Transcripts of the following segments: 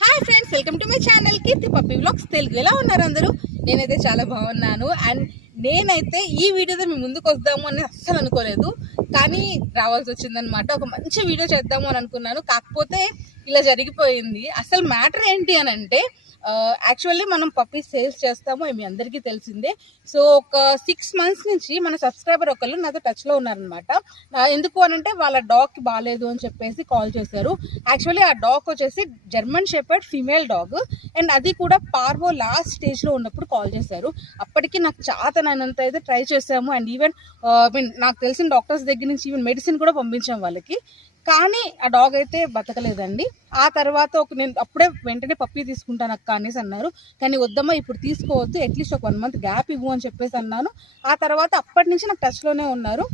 Hi friends welcome to my channel Keerthi puppy blogs Telugu ఎలా ఉన్నారు అందరూ? నేనైతే చాలా బాగున్నాను. అండ్ నేనైతే ఈ వీడియోతో మేము ముందుకు వద్దాము అని అస్సలు అనుకోలేదు. కానీ రావాల్సి వచ్చిందనమాట ఒక మంచి వీడియో చేద్దాము అని అనుకున్నాను. కాకపోతే ఇలా జరిగిపోయింది. అసలు మ్యాటర్ ఏంటి అని అంటే యాక్చువల్లీ మనం పప్పీస్ సేల్స్ చేస్తాము మీ అందరికీ తెలిసిందే. సో ఒక సిక్స్ మంత్స్ నుంచి మన సబ్స్క్రైబర్ ఒకళ్ళు నాతో టచ్లో ఉన్నారనమాట ఎందుకు అని అంటే వాళ్ళ డాగ్కి బాగాలేదు అని చెప్పేసి కాల్ చేశారు. యాక్చువల్లీ ఆ డాగ్ వచ్చేసి German shepherd female dog and అది కూడా పార్వో లాస్ట్ స్టేజ్లో ఉన్నప్పుడు కాల్ చేశారు. అప్పటికి నాకు చాతనైనంత అయితే ట్రై చేశాము. అండ్ ఈవెన్ మీన్ నాకు తెలిసిన డాక్టర్స్ దగ్గర నుంచి ఈవెన్ మెడిసిన్ కూడా పంపించాం వాళ్ళకి. కానీ ఆ డాగ్ అయితే బతకలేదండి. ఆ తర్వాత ఒక నేను అప్పుడే వెంటనే పప్పీ తీసుకుంటాను అక్క అనేసి అన్నారు. కానీ వద్దమ్మా ఇప్పుడు తీసుకోవద్దు అట్లీస్ట్ ఒక వన్ మంత్ గ్యాప్ ఇవ్వు అని చెప్పేసి అన్నాను. ఆ తర్వాత అప్పటి నుంచి నాకు టచ్లోనే ఉన్నారు.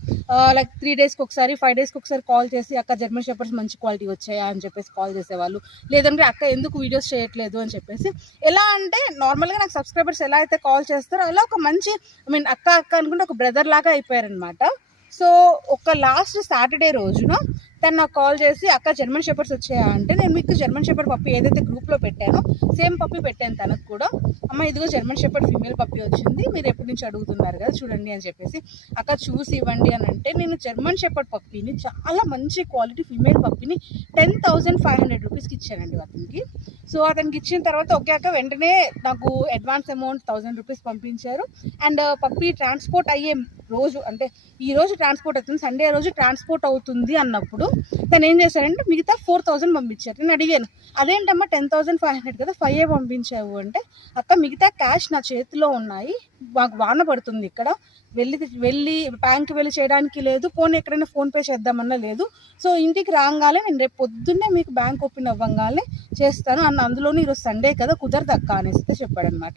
లైక్ త్రీ డేస్కి ఒకసారి ఫైవ్ డేస్కి ఒకసారి కాల్ చేసి అక్క జర్మన్ షెపర్స్ మంచి క్వాలిటీ వచ్చాయా? అని చెప్పేసి కాల్ చేసేవాళ్ళు. లేదంటే అక్క ఎందుకు వీడియోస్ చేయట్లేదు? అని చెప్పేసి. ఎలా అంటే నార్మల్గా నాకు సబ్స్క్రైబర్స్ ఎలా అయితే కాల్ చేస్తారో అలా ఒక మంచి ఐ మీన్ అక్క అక్క అనుకుంటే ఒక బ్రదర్ లాగా అయిపోయారనమాట సో ఒక లాస్ట్ సాటర్డే రోజున తను నాకు కాల్ చేసి అక్క జర్మన్ షెపర్స్ వచ్చాయా? అంటే నేను మీకు జర్మన్ షెపర్ పప్పి ఏదైతే గ్రూప్లో పెట్టానో సేమ్ పప్పి పెట్టాను తనకు కూడా. అమ్మ ఇదిగో జర్మన్ షెపర్ ఫీమేల్ పప్పి వచ్చింది. మీరు ఎప్పటి నుంచి అడుగుతున్నారు కదా చూడండి అని చెప్పేసి అక్క చూసి ఇవ్వండి అని అంటే నేను జర్మన్ షెపర్ పప్పిని చాలా మంచి క్వాలిటీ ఫీమేల్ పప్పిని టెన్ థౌజండ్ ఫైవ్ హండ్రెడ్ రూపీస్కి ఇచ్చానండి అతనికి. సో అతనికి ఇచ్చిన తర్వాత ఒకే అక్క వెంటనే నాకు అడ్వాన్స్ అమౌంట్ థౌజండ్ రూపీస్ పంపించారు. అండ్ పప్పి ట్రాన్స్పోర్ట్ అయ్యే రోజు అంటే ఈ రోజు ట్రాన్స్పోర్ట్ అవుతుంది సండే రోజు ట్రాన్స్పోర్ట్ అవుతుంది అన్నప్పుడు తను ఏం చేశాడంటే మిగతా ఫోర్ థౌజండ్ పంపించారు. నేను అడిగాను అదేంటమ్మా టెన్ థౌసండ్ ఫైవ్ హండ్రెడ్ కదా ఫైవ్ ఏ పంపించావు? అంటే అక్క మిగతా క్యాష్ నా చేతిలో ఉన్నాయి మాకు వాన పడుతుంది ఇక్కడ. వెళ్ళి వెళ్ళి బ్యాంక్కి వెళ్ళి చేయడానికి లేదు. ఫోన్ ఎక్కడైనా ఫోన్పే చేద్దామన్నా లేదు. సో ఇంటికి రాగానే నేను రేపు పొద్దున్నే మీకు బ్యాంక్ ఓపెన్ అవ్వగానే చేస్తాను. అన్న అందులోనే ఈరోజు సండే కదా కుదరదు అక్క అనేసి అయితే చెప్పాడనమాట.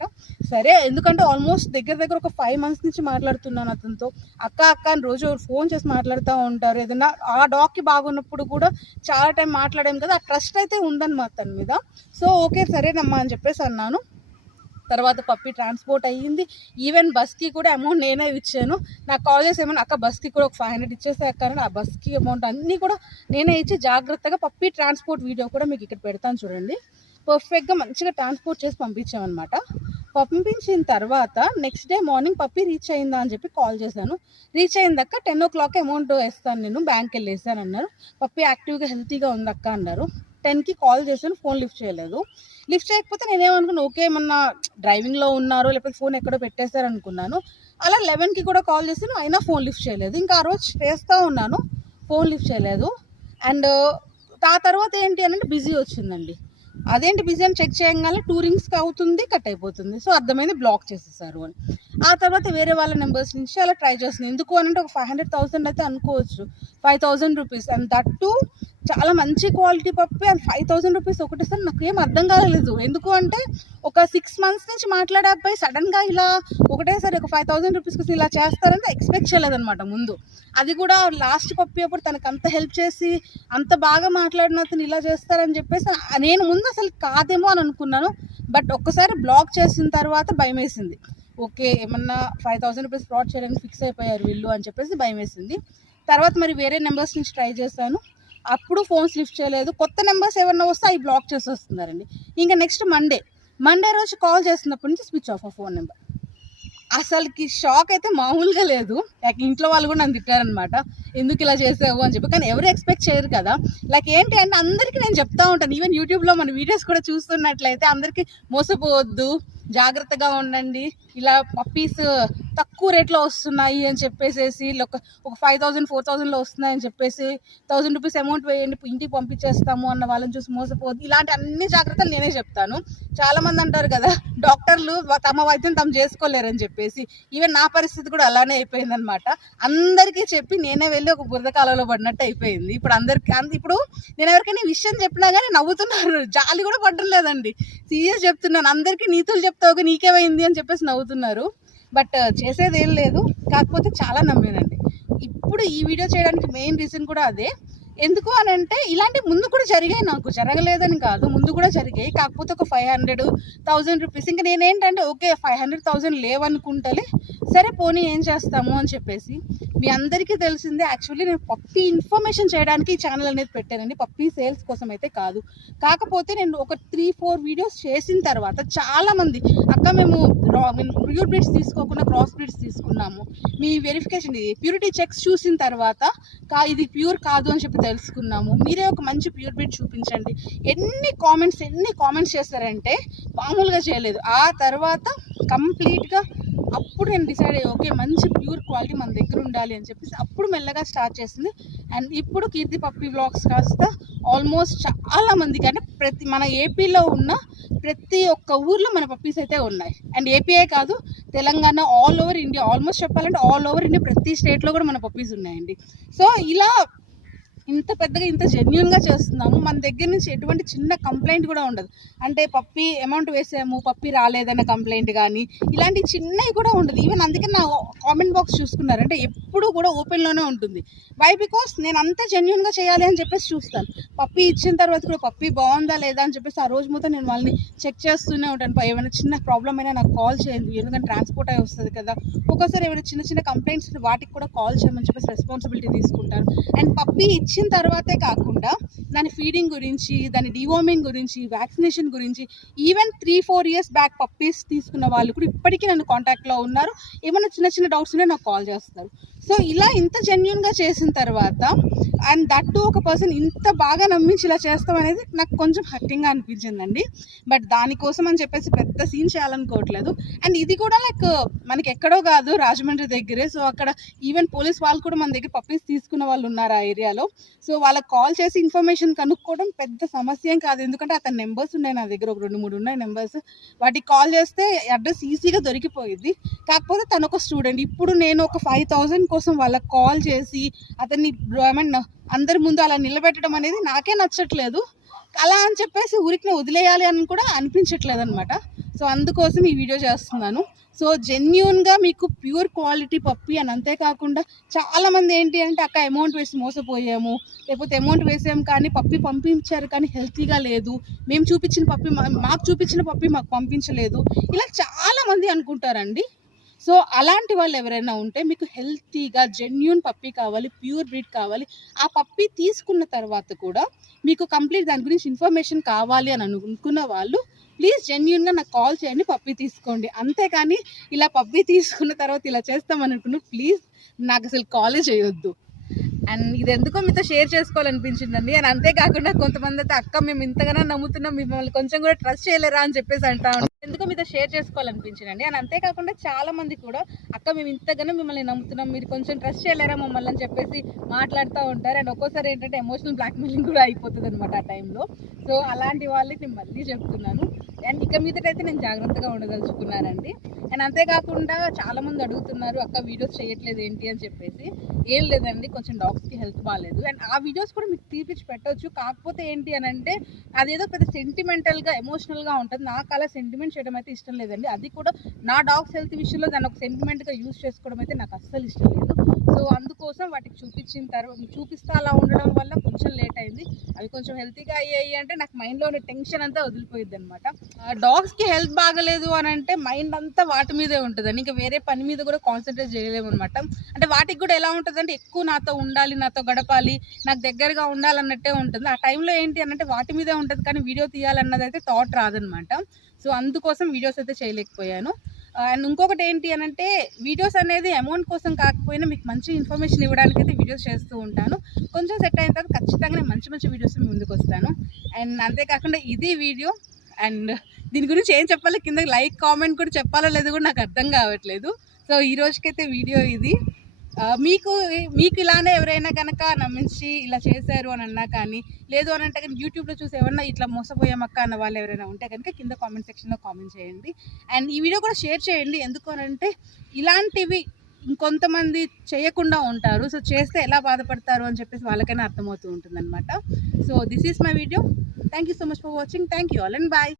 సరే ఎందుకంటే ఆల్మోస్ట్ దగ్గర దగ్గర ఒక ఫైవ్ మంత్స్ నుంచి మాట్లాడుతున్నాను అతనితో. అక్క అక్క అని రోజు ఫోన్ చేసి మాట్లాడుతూ ఉంటారు. ఏదైనా ఆ డాగ్కి బాగున్నప్పుడు కూడా చాలా టైం మాట్లాడాము కదా ఆ ట్రస్ట్ అయితే ఉందన్నమాట తన మీద. సో ఓకే సరేనమ్మా అని చెప్పేసి అన్నాను. తర్వాత పప్పి ట్రాన్స్పోర్ట్ అయ్యింది. ఈవెన్ బస్కి కూడా అమౌంట్ నేనే ఇచ్చాను. నాకు కాల్ చేసి ఏమన్నా అక్క బస్కి కూడా ఒక ఫైవ్ హండ్రెడ్ ఇచ్చేస్తే కానీ ఆ బస్కి అమౌంట్ అన్నీ కూడా నేనే ఇచ్చి జాగ్రత్తగా పప్పి ట్రాన్స్పోర్ట్ వీడియో కూడా మీకు ఇక్కడ పెడతాను చూడండి. పర్ఫెక్ట్గా మంచిగా ట్రాన్స్పోర్ట్ చేసి పంపించామన్నమాట. పంపించిన తర్వాత next day morning puppy reach అయిందా అని చెప్పి కాల్ చేశాను. రీచ్ అయిందక్క టెన్ ఓ క్లాక్ అమౌంట్ వేస్తాను నేను బ్యాంక్ వెళ్ళేసాను అన్నారు. పప్పి యాక్టివ్గా హెల్తీగా ఉందక్క అన్నారు. టెన్కి కాల్ చేశాను ఫోన్ లిఫ్ట్ చేయలేదు. లిఫ్ట్ చేయకపోతే నేనేమనుకున్నాను ఓకే ఏమన్నా డ్రైవింగ్లో ఉన్నారు లేకపోతే ఫోన్ ఎక్కడో పెట్టేశారు అనుకున్నాను అలా లెవెన్కి కూడా కాల్ చేశాను అయినా ఫోన్ లిఫ్ట్ చేయలేదు. ఇంకా ఆ రోజు చేస్తూ ఉన్నాను ఫోన్ లిఫ్ట్ చేయలేదు. అండ్ ఆ తర్వాత ఏంటి అని అంటే బిజీ వచ్చిందండి. అదేంటి బిజీ అని చెక్ చేయగానే టూరింగ్స్కి అవుతుంది కట్ అయిపోతుంది. సో అర్థమైంది బ్లాక్ చేసేసారు అని. ఆ తర్వాత వేరే వాళ్ళ నెంబర్స్ నుంచి అలా ట్రై చేస్తుంది ఎందుకు అని అంటే ఒక ఫైవ్ హండ్రెడ్ థౌసండ్ అయితే అనుకోవచ్చు. Five thousand rupees and that too చాలా మంచి క్వాలిటీ పప్పు అండ్ ఫైవ్ థౌసండ్ రూపీస్ ఒకటేసారి నాకు ఏం అర్థం కాలేదు. ఎందుకు అంటే ఒక సిక్స్ మంత్స్ నుంచి మాట్లాడే అబ్బాయి సడన్గా ఇలా ఒకటేసారి ఒక ఫైవ్ థౌసండ్ రూపీస్ కోసం ఇలా చేస్తారంటే ఎక్స్పెక్ట్ చేయలేదన్నమాట ముందు. అది కూడా లాస్ట్ పప్పి అప్పుడు తనకు అంత హెల్ప్ చేసి అంత బాగా మాట్లాడిన అతను ఇలా చేస్తారని చెప్పేసి నేను ముందు అసలు కాదేమో అని అనుకున్నాను. బట్ ఒక్కసారి బ్లాక్ చేసిన తర్వాత భయం వేసింది ఓకే ఏమన్నా ఫైవ్ థౌసండ్ రూపీస్ ఫ్రాడ్ చేయడానికి ఫిక్స్ అయిపోయారు వీళ్ళు అని చెప్పేసి భయం వేసింది తర్వాత మరి వేరే నెంబర్స్ నుంచి ట్రై చేశాను. అప్పుడు ఫోన్స్ లిఫ్ట్ చేయలేదు. కొత్త నెంబర్స్ ఎవరన్నా వస్తే అవి బ్లాక్ చేసి వస్తున్నారండి ఇంకా నెక్స్ట్ మండే మండే రోజు కాల్ చేసినప్పటి నుంచి స్విచ్ ఆఫ్ ఆ ఫోన్ నెంబర్. అసలుకి షాక్ అయితే మామూలుగా లేదు. లైక్ ఇంట్లో వాళ్ళు కూడా నన్ను తిట్టారనమాట ఎందుకు ఇలా చేసావు అని చెప్పి. కానీ ఎవరు ఎక్స్పెక్ట్ చేయరు కదా. లైక్ ఏంటి అంటే అందరికీ నేను చెప్తా ఉంటాను. ఈవెన్ యూట్యూబ్లో మన వీడియోస్ కూడా చూస్తున్నట్లయితే అందరికీ మోసపోవద్దు. జాగ్రత్తగా ఉండండి. ఇలా పప్పీస్ తక్కువ రేట్లో వస్తున్నాయి అని చెప్పేసేసి ఒక ఒక ఫైవ్ థౌసండ్ ఫోర్ థౌసండ్లో వస్తున్నాయి అని చెప్పేసి థౌసండ్ రూపీస్ అమౌంట్ వేయండి ఇంటికి పంపించేస్తాము అన్న వాళ్ళని చూసి మోసపోవద్దు. ఇలాంటి అన్ని జాగ్రత్తలు నేనే చెప్తాను. చాలామంది అంటారు కదా డాక్టర్లు తమ వైద్యం తమ చేసుకోలేరని చెప్పేసి. ఈవెన్ నా పరిస్థితి కూడా అలానే అయిపోయిందనమాట అందరికీ చెప్పి నేనే వెళ్ళి ఒక బురద కాలంలో పడినట్టు అయిపోయింది. ఇప్పుడు అందరికి అంత ఇప్పుడు నేను ఎవరికైనా విషయం చెప్పినా కానీ నవ్వుతున్నారు. జాలి కూడా పడడం లేదండి. సీరియస్ చెప్తున్నాను. అందరికీ నీతులు చెప్తావు నీకేమైంది అని చెప్పేసి నవ్వుతున్నారు. బట్ చేసేది ఏం లేదు. కాకపోతే చాలా నమ్మానండి. ఇప్పుడు ఈ వీడియో చేయడానికి మెయిన్ రీజన్ కూడా అదే. ఎందుకు అని అంటే ఇలాంటి ముందు కూడా జరిగాయి నాకు. జరగలేదని కాదు. ముందు కూడా జరిగాయి. కాకపోతే ఒక ఫైవ్ హండ్రెడ్ థౌజండ్ రూపీస్ ఇంకా నేనేంటంటే ఓకే ఫైవ్ హండ్రెడ్ థౌజండ్ లేవనుకుంటలే. సరే పోనీ ఏం చేస్తాము అని చెప్పేసి మీ అందరికీ తెలిసిందే యాక్చువల్లీ నేను పప్పీ ఇన్ఫర్మేషన్ చేయడానికి ఛానల్ అనేది పెట్టానండి. పప్పీ సేల్స్ కోసం అయితే కాదు. కాకపోతే నేను ఒక త్రీ ఫోర్ వీడియోస్ చేసిన తర్వాత చాలామంది అక్క మేము మేము ప్యూర్ బ్రీడ్స్ తీసుకోకుండా క్రాస్ బ్రీడ్స్ తీసుకున్నాము. మీ వెరిఫికేషన్ ఇది ప్యూరిటీ చెక్స్ చూసిన తర్వాత కా ఇది ప్యూర్ కాదు అని చెప్పి తెలుసుకున్నాము. మీరే ఒక మంచి ప్యూర్ బ్రీడ్ చూపించండి. ఎన్ని కామెంట్స్ ఎన్ని కామెంట్స్ చేస్తారంటే మామూలుగా చేయలేదు. ఆ తర్వాత కంప్లీట్గా అప్పుడు నేను డిసైడ్ అయ్యి ఓకే మంచి ప్యూర్ క్వాలిటీ మన దగ్గర ఉండాలి అని చెప్పేసి అప్పుడు మెల్లగా స్టార్ట్ చేసింది. అండ్ ఇప్పుడు కీర్తి పప్పి బ్లాగ్స్ కాస్త ఆల్మోస్ట్ చాలా మందికి అంటే ప్రతి మన ఏపీలో ఉన్న ప్రతి ఒక్క ఊర్లో మన పప్పీస్ అయితే ఉన్నాయి. అండ్ ఏపీఏ కాదు Telangana all over India almost చెప్పాలంటే ఆల్ ఓవర్ ఇండియా ప్రతి స్టేట్లో కూడా మన పప్పీస్ ఉన్నాయండి. సో ఇలా ఇంత పెద్దగా ఇంత జెన్యున్గా చేస్తున్నాము. మన దగ్గర నుంచి ఎటువంటి చిన్న కంప్లైంట్ కూడా ఉండదు. అంటే పప్పి అమౌంట్ వేసాము పప్పి రాలేదన్న కంప్లైంట్ కానీ ఇలాంటి చిన్నవి కూడా ఉండదు. ఈవెన్ అందుకే నా కామెంట్ బాక్స్ చూసుకున్నారంటే ఎప్పుడు కూడా ఓపెన్లోనే ఉంటుంది. వై బికాస్ నేను అంత జెన్యున్గా చేయాలి అని చెప్పేసి చూస్తాను. పప్పి ఇచ్చిన తర్వాత కూడా పప్పి బాగుందా లేదా అని చెప్పేసి ఆ రోజు మొత్తం నేను వాళ్ళని చెక్ చేస్తూనే ఉంటాను. ఏమైనా చిన్న ప్రాబ్లం అయినా నాకు కాల్ చేయండి. ఎందుకంటే ట్రాన్స్పోర్ట్ అయి వస్తుంది కదా. ఒక్కోసారి ఏమైనా చిన్న చిన్న కంప్లైంట్స్ వాటికి కూడా కాల్ చేయమని చెప్పేసి రెస్పాన్సిబిలిటీ తీసుకుంటాను. అండ్ పప్పి ఇచ్చిన తర్వాతే కాకుండా దాని ఫీడింగ్ గురించి దాని డివోమింగ్ గురించి వ్యాక్సినేషన్ గురించి even three four years back puppies తీసుకున్న వాళ్ళు కూడా ఇప్పటికీ నన్ను కాంటాక్ట్లో ఉన్నారు. ఏమైనా చిన్న చిన్న డౌట్స్ ఉంటే నాకు కాల్ చేస్తారు. సో ఇలా ఇంత జెన్యున్గా చేసిన తర్వాత అండ్ దట్ టు ఒక పర్సన్ ఇంత బాగా నమ్మించి ఇలా చేస్తాం అనేది నాకు కొంచెం హట్టింగ్గా అనిపించిందండి. బట్ దానికోసం అని చెప్పేసి పెద్ద సీన్ చేయాలనుకోవట్లేదు. అండ్ ఇది కూడా లైక్ మనకి ఎక్కడో కాదు రాజమండ్రి దగ్గరే. సో అక్కడ ఈవెన్ పోలీస్ వాళ్ళు కూడా మన దగ్గర పప్పీస్ తీసుకున్న వాళ్ళు ఉన్నారు ఆ ఏరియాలో. సో వాళ్ళకి కాల్ చేసి ఇన్ఫర్మేషన్ కనుక్కోవడం పెద్ద సమస్య కాదు. ఎందుకంటే అతని నెంబర్స్ ఉన్నాయి నా దగ్గర. ఒక రెండు మూడు ఉన్నాయి నెంబర్స్ వాటికి కాల్ చేస్తే అడ్రస్ ఈజీగా దొరికిపోయింది కాకపోతే తను ఒక స్టూడెంట్ ఇప్పుడు నేను ఒక ఫైవ్ థౌజండ్ కోసం వాళ్ళకి కాల్ చేసి అతన్ని ఐ మీన్ అందరి ముందు అలా నిలబెట్టడం అనేది నాకే నచ్చట్లేదు. అలా అని చెప్పేసి ఊరికి వదిలేయాలి అని కూడా అనిపించట్లేదు అనమాట సో అందుకోసం ఈ వీడియో చేస్తున్నాను. సో జెన్యున్గా మీకు ప్యూర్ క్వాలిటీ పప్పి అని అంతేకాకుండా చాలామంది ఏంటి అంటే అక్క అమౌంట్ వేసి మోసపోయాము. లేకపోతే అమౌంట్ వేసాము కానీ పప్పి పంపించారు కానీ హెల్తీగా లేదు. మేము చూపించిన పప్పి మాకు చూపించిన పప్పి మాకు పంపించలేదు. ఇలా చాలామంది అనుకుంటారండి. సో అలాంటి వాళ్ళు ఎవరైనా ఉంటే మీకు హెల్తీగా జెన్యున్ పప్పి కావాలి ప్యూర్ బ్రీడ్ కావాలి ఆ పప్పి తీసుకున్న తర్వాత కూడా మీకు కంప్లీట్ దాని గురించి ఇన్ఫర్మేషన్ కావాలి అని అనుకున్న వాళ్ళు ప్లీజ్ జెన్యున్గా నాకు కాల్ చేయండి పప్పి తీసుకోండి. అంతేకాని ఇలా పప్పి తీసుకున్న తర్వాత ఇలా చేస్తామనుకున్న ప్లీజ్ నాకు అసలు కాలే చేయొద్దు. అండ్ ఇది ఎందుకో మీతో షేర్ చేసుకోవాలనిపించిందండి. అండ్ అంతేకాకుండా కొంతమంది అయితే అక్క మేము ఇంతగానో నమ్ముతున్నాం మిమ్మల్ని కొంచెం కూడా ట్రస్ట్ చేయలేరా అని చెప్పేసి అంటా ఎందుకో మీతో షేర్ చేసుకోవాలనిపించిందండి? అండ్ అంతేకాకుండా చాలా మంది కూడా అక్క మేము ఇంతగానో మిమ్మల్ని నమ్ముతున్నాం మీరు కొంచెం ట్రస్ట్ చేయలేరా మమ్మల్ని? అని చెప్పేసి మాట్లాడుతూ ఉంటారు. అండ్ ఒక్కోసారి ఏంటంటే ఎమోషనల్ బ్లాక్మెయిలింగ్ కూడా అయిపోతుంది అనమాట ఆ టైంలో. సో అలాంటి వాళ్ళకి నేను మళ్ళీ చెప్తున్నాను. అండ్ ఇక మీదటైతే నేను జాగ్రత్తగా ఉండదలుచుకున్నానండి. అండ్ అంతేకాకుండా చాలా మంది అడుగుతున్నారు అక్క వీడియోస్ చేయట్లేదు ఏంటి? అని చెప్పేసి. ఏం లేదండి కొంచెం డాగ్స్కి హెల్త్ బాగాలేదు అండ్ ఆ వీడియోస్ కూడా మీకు తీపిచ్చి పెట్టవచ్చు కాకపోతే ఏంటి అని అంటే అదేదో పెద్ద సెంటిమెంటల్గా ఎమోషనల్గా ఉంటుంది. నాకు అలా సెంటిమెంట్ చేయడం అయితే ఇష్టం లేదండి. అది కూడా నా డాగ్స్ హెల్త్ విషయంలో దాన్ని ఒక సెంటిమెంట్గా యూజ్ చేసుకోవడం అయితే నాకు అస్సలు ఇష్టం లేదు. సో అందుకోసం వాటికి చూపించిన తర్వాత చూపిస్తా అలా ఉండడం వల్ల కొంచెం లేట్ అయింది. అవి కొంచెం హెల్తీగా అయ్యాయి అంటే నాకు మైండ్లో ఉన్న టెన్షన్ అంతా వదిలిపోయింది అనమాట డాగ్స్కి హెల్త్ బాగలేదు అని అంటే మైండ్ అంతా వాటి మీదే ఉంటుందండి. ఇంకా వేరే పని మీద కూడా కాన్సన్ట్రేట్ చేయలేము అనమాట అంటే వాటికి కూడా ఎలా ఉంటుందంటే ఎక్కువ నాతో ఉండాలి నాతో గడపాలి నాకు దగ్గరగా ఉండాలన్నట్టే ఉంటుంది. ఆ టైంలో ఏంటి అని అంటే వాటి మీదే ఉంటుంది కానీ వీడియో తీయాలన్నది అయితే థాట్ రాదనమాట సో అందుకోసం వీడియోస్ అయితే చేయలేకపోయాను. అండ్ ఇంకొకటి ఏంటి అని అంటే వీడియోస్ అనేది అమౌంట్ కోసం కాకపోయినా మీకు మంచి ఇన్ఫర్మేషన్ ఇవ్వడానికి అయితే వీడియోస్ చేస్తూ ఉంటాను. కొంచెం సెట్ అయిన తర్వాత ఖచ్చితంగా నేను మంచి మంచి వీడియోస్ ముందుకు వస్తాను. అండ్ అంతేకాకుండా ఇది వీడియో అండ్ దీని గురించి ఏం చెప్పాలో కింద లైక్ కామెంట్ కూడా చెప్పాలో లేదో కూడా నాకు అర్థం కావట్లేదు. సో ఈ రోజుకైతే వీడియో ఇది. మీకు మీకు ఇలానే ఎవరైనా కనుక నమ్మించి ఇలా చేశారు అని అన్నా కానీ లేదు అని అంటే కానీ యూట్యూబ్లో చూసి ఎవరన్నా ఇట్లా మోసపోయామక్క అన్న వాళ్ళు ఎవరైనా ఉంటే కనుక కింద కామెంట్ సెక్షన్లో కామెంట్ చేయండి. అండ్ ఈ వీడియో కూడా షేర్ చేయండి. ఎందుకు అని అంటే ఇలాంటివి ఇంకొంతమంది చేయకుండా ఉంటారు. సో చేస్తే ఎలా బాధపడతారు అని చెప్పేసి వాళ్ళకైనా అర్థమవుతూ ఉంటుంది అనమాట so this is my video thank you so much for watching thank you all and bye